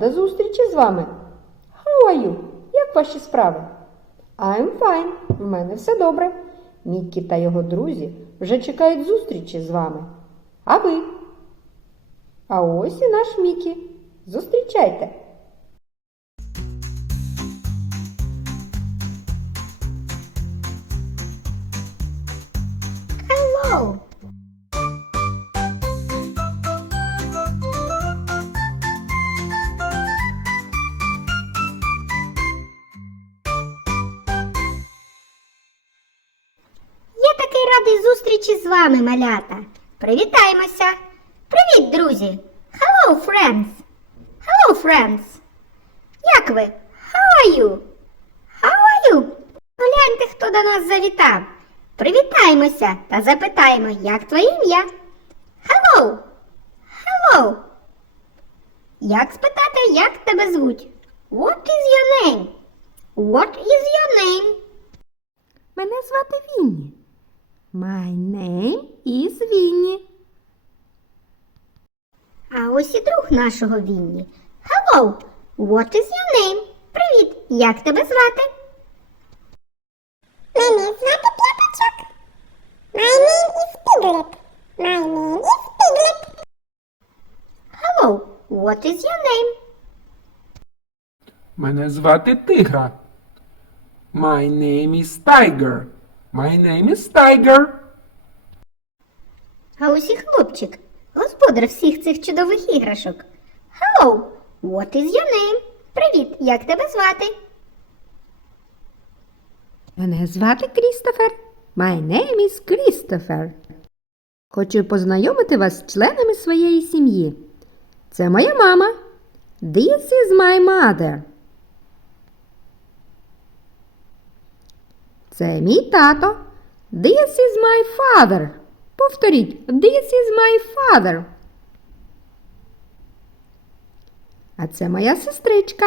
Рада зустрічі з вами. How are you? Як ваші справи? I'm fine. В мене все добре. Міккі та його друзі вже чекають зустрічі з вами. А ви? А ось і наш Мікі. Зустрічайте! Hello. Радий зустрічі з вами, малята. Привітаємося. Привіт, друзі. Hello, friends. Hello, friends. Як ви? How are you? How are you? Гляньте, хто до нас завітав. Привітаємося та запитаємо, як твоє ім'я? Hello. Hello. Як спитати, як тебе звуть? What is your name? What is your name? Мене звати Вінні. My name is Вінні. А ось і друг нашого Вінні. Hello. What is your name? Привіт. Як тебе звати? Мене звати П'ятачок. My name is Piglet. My name is Piglet. Hello. What is your name? Мене звати Тигра. My name is Tiger. My name is Tiger. А ось і хлопчик, господар всіх цих чудових іграшок. Hello, what is your name? Привіт, як тебе звати? Мене звати Крістофер. My name is Christopher. Хочу познайомити вас з членами своєї сім'ї. Це моя мама. This is my mother. Це мій тато. This is my father. Повторіть. This is my father. А це моя сестричка.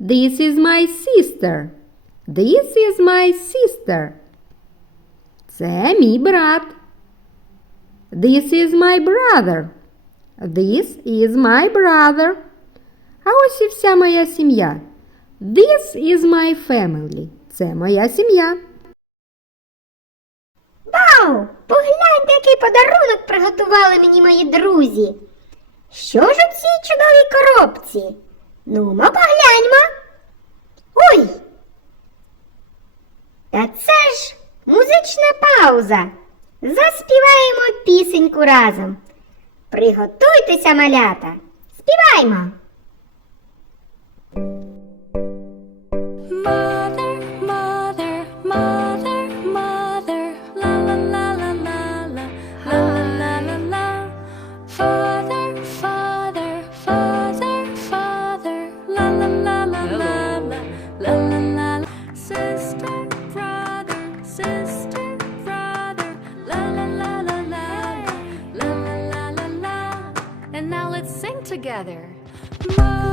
This is my sister. This is my sister. Це мій брат. This is my brother. This is my brother. А ось і вся моя сім'я. This is my family. Це моя сім'я. Вау! Погляньте, який подарунок приготували мені мої друзі. Що ж у цій чудовій коробці? Ну, ми погляньмо. Ой! Та це ж музична пауза. Заспіваємо пісеньку разом. Приготуйтеся, малята. Співаймо. Together.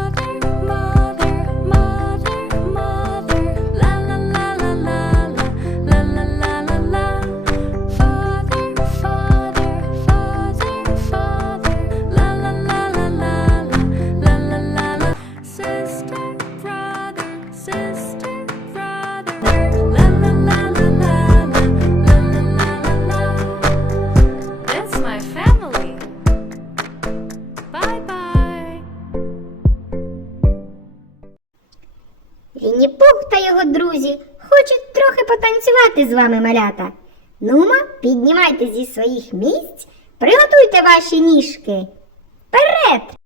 Трохи потанцювати з вами, малята. Нума, піднімайте зі своїх місць, приготуйте ваші ніжки. Вперед!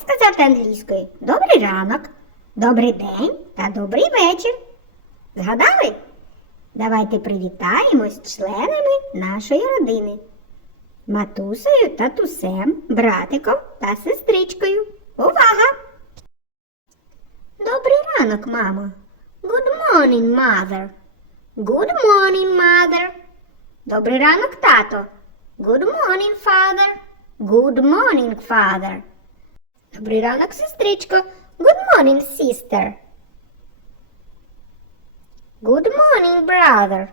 Сказати англійською добрий ранок, добрий день та добрий вечір. Згадали? Давайте привітаємось членами нашої родини. Матусею, татусем, братиком та сестричкою. Увага! Добрий ранок, мамо. Good morning, mother. Good morning, mother. Добрий ранок, тато. Good morning, father. Good morning, father. Добрий ранок, сестричко. Good morning, sister. Good morning, brother.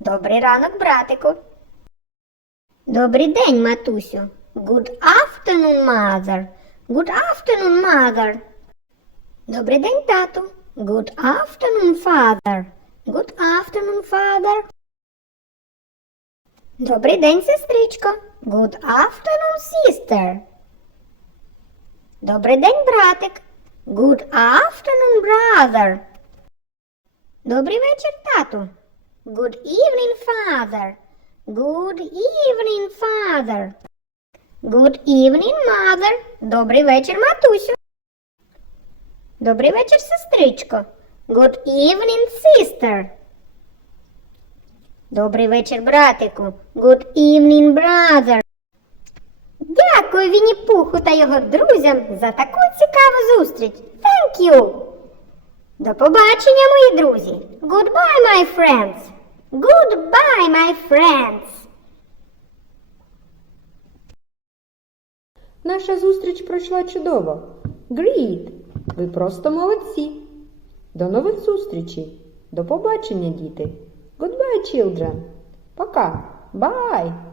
Добрий ранок, братику. Добрий день, матусю. Good afternoon, mother. Good afternoon, mother. Добрий день, тату. Good afternoon, father. Good afternoon, father. Добрий день, сестричко. Good afternoon, sister. Добрий день, братик. Good afternoon, brother. Добрий вечір, тату. Good evening, father. Good evening, father. Good evening, mother. Добрий вечір, матусю. Добрий вечір, сестричко. Good evening, sister. Добрий вечір, братику. Good evening, brother. Дякую Вінні-Пуху та його друзям за таку цікаву зустріч. Thank you. До побачення, мої друзі. Goodbye, my friends. Goodbye, my friends. Наша зустріч пройшла чудово. Great! Ви просто молодці. До нових зустрічей. До побачення, діти. Goodbye, children. Пока. Bye.